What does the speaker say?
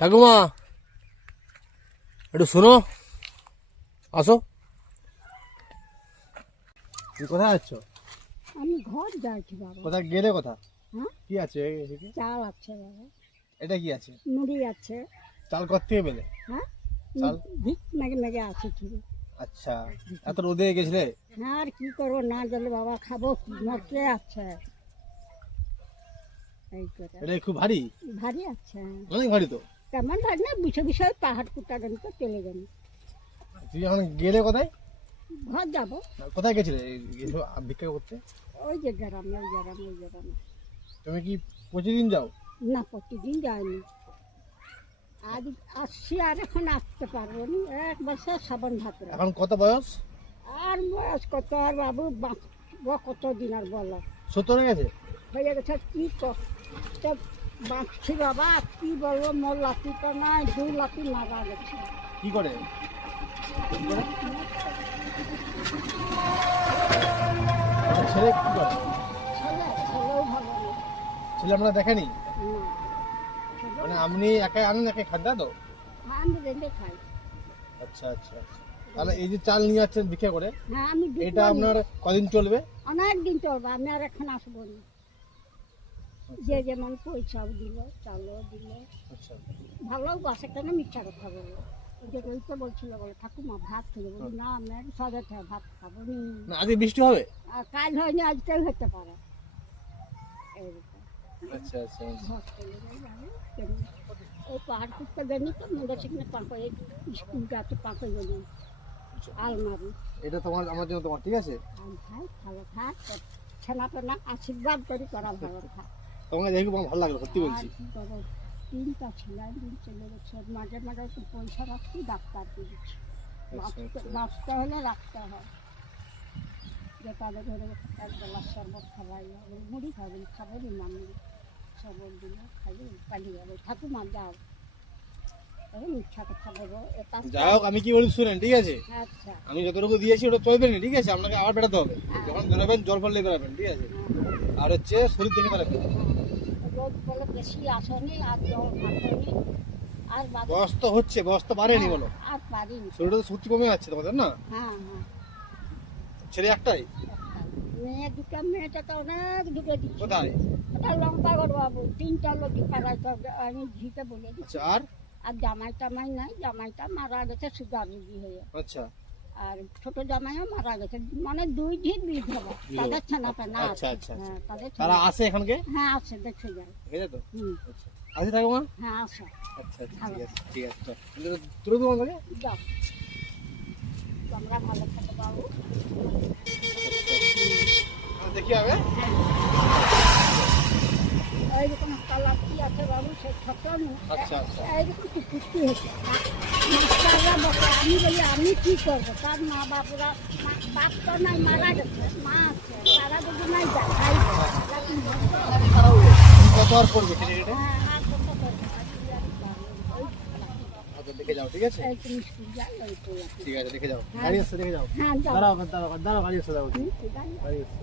ঠাকুমা একটু শোনো, আসো। তুমি কোথায় যাচ্ছ? আমি ঘর যাচ্ছি বাবা। কোথায় গেলে? কোথা? হ্যাঁ, কি আছে এদিকে? চাল আছে বাবা, এটা কি আছে? মুড়ি আছে। চাল কোথা থেকে পেলে? হ্যাঁ, চাল? ভিক মেঘে মেঘে আছে ঠিক। আচ্ছা, এত রোদে গেছিলে? হ্যাঁ, আর কি করবো, না গেলে বাবা খাবো কি, মরতে আছে। এই করে এটা খুব ভারী? ভারী আছে, অনেক ভারী তো। কেমন ভারী না, বিষয় বিষয় পাহাড় কুটা গেল তো চলে গেল। তুমি এখন গেলে কোথায়? ঘর যাবো। কোথায় গেছিলে এসব ভিক্ষা করতে? ওই যে গ্রামে, ওই গ্রামে, ওই গ্রামে। তুমি কি প্রতিদিন যাও? না, প্রতিদিন যায়নি। আজ আসছি, আর এখন আসতে পারবো না। 1 বছর সাবন ভাত। এখন কত বয়স? আর বয়স কত আর বাবু, বাঁচবো কতদিন আর বলো। 70 হয়ে গেছে? হয়ে গেছে, কি কষ্ট বাঁচছি বাবা, কি বলবো। মোর লাঠি তো নাই, 2 লাঠি মারা গেছে। কি করে? ছেলে কি করে? ছেলেও ভালো না। ছেলে আপনারা দেখেনি? না, ছেলে মানে আপনি একাই আনেন, একাই খান, তাই তো? আমি রেঁধে খাই। আচ্ছা আচ্ছা আচ্ছা। তাহলে এই যে চাল নিয়ে যাচ্ছেন ভিক্ষা করে, হ্যাঁ, আমি এটা আপনার কদিন চলবে? অনেক দিন চলবে। আমি আর এখন আসবো না। যে যেমন পয়সাও দিল, চালও দিল, আচ্ছা। ভালো বাসে কেন মিথ্যা কথা বললো। ওই যে রইতে বলছিল, বলে ঠাকুমা ভাত খেয়ে বলি না, আমি আর সাজা ভাত খাবো নি। না আজকে বৃষ্টি হবে? আর কাল হয়নি, আজকেও হতে পারে। এইরকম আচ্ছা আচ্ছা আচ্ছা। ঘর চলে যাই যাবে কেমন। ওই পাহাড় করতে গেলি তো মুন্ডা শিখনে পাঁকো, এই স্কুল গাছে পাঁকো গেলি আলমারি। এটা তোমার, আমার জন্য তোমার, ঠিক আছে? আর ভাই ভালো থাক, ছানা পেনা আশীর্বাদ করি, করা ভালো থাক। তোমাকে দেখে আমার ভালো লাগলো, সত্যি আর বলছি। কি করবো, 3টা ছেলে, 2 চলে গেছে। মাঝে মাঝে একটু পয়সা রাখছি, ডাক্তার দিয়েছি। আচ্ছা আচ্ছা। বাঁচতে হলে রাখতে হয়। যে তাদের ধরে 1 গ্লাস শরবত খাওয়াই, মুড়ি খাবেন, খাবেনই না মুড়ি, শরবত দিলে খাইলে পালিয়ে যাবে। ঠাকুমা যাও, এই মিথ্যা কথা বলো এটা। যাই হোক, আমি কি বলি শুনেন, ঠিক আছে? আচ্ছা, আমি যতটুকু দিয়েছি ওটা চলবে না, ঠিক আছে? আপনাকে আবার বেড়াতে হবে। যখন বেরোবেন জল ফল নিয়ে বেরোবেন, ঠিক আছে? আর হচ্ছে শরীর দেখে বেরোবেন। রোদ বলে বেশি আসেনি, আর জল খাটনি, আর বাদ বয়স তো হচ্ছে, বয়স তো বাড়েনি বলো। আর পারিনি। শরীরটা তো সত্যি কমে যাচ্ছে তোমাদের, না? হ্যাঁ হ্যাঁ, ছেলে একটাই? মেয়ে দুটো, মেয়েটা তো অনেক দূরে দিচ্ছে। কোথায়? ওটা লঙ্কা গড় বাবু, 3টা লোক পাড়ায় তো আমি ঝিকে বলে দিচ্ছি। আচ্ছা, আর? আর জামাই টামাই নাই, জামাইটা মারা গেছে সুগার রোগী হয়ে। আচ্ছা আর ছোট জামাইও মারা গেছে, মানে 2 ঝি বিধবা। তাদের ছানা পেনা আছে। আচ্ছা আচ্ছা আচ্ছা। হ্যাঁ, তাদের তারা ছেনা- আসে এখানকে? হ্যাঁ আছে, দেখে যায়। ঠিক আছে তো? হুম, আচ্ছা, আসে থাকো মা? হ্যাঁ আসো, আচ্ছা আচ্ছা, ঠিক আছে ঠিক আছে, চল তুলে দেবো আমাকে। যাও, তোমরা ভালো থাকো বাবু। দেখি হবে। এইরকম কালাতি আছে বাবু, সে ছোট আচ্ছা আচ্ছা। এইরকম কুকুরটি হয়েছে। মাস্টাররা বলে, আমি বলি আমি কি করবো, তার মা বাপরা, বাপ তো নাই, মারা গেছে, মা আছে, তারা যদি নাই যায় খাই। কত আর করবে কেটে কেটে? হ্যাঁ, আর কত করবো, আচ্ছা, দেখে যাও, ঠিক আছে? এই তুমি স্কুল যাই, ওই তো ঠিক আছে, দেখে যাও। হ্যাঁ। গাড়ি আসছে, দেখে যাও। হ্যাঁ যাও। দাঁড়াও দাঁড়াও দাঁড়াও, গাড়ি আসছে, দাঁড়াও। ঠিক আছে। গাড়ি আসছে।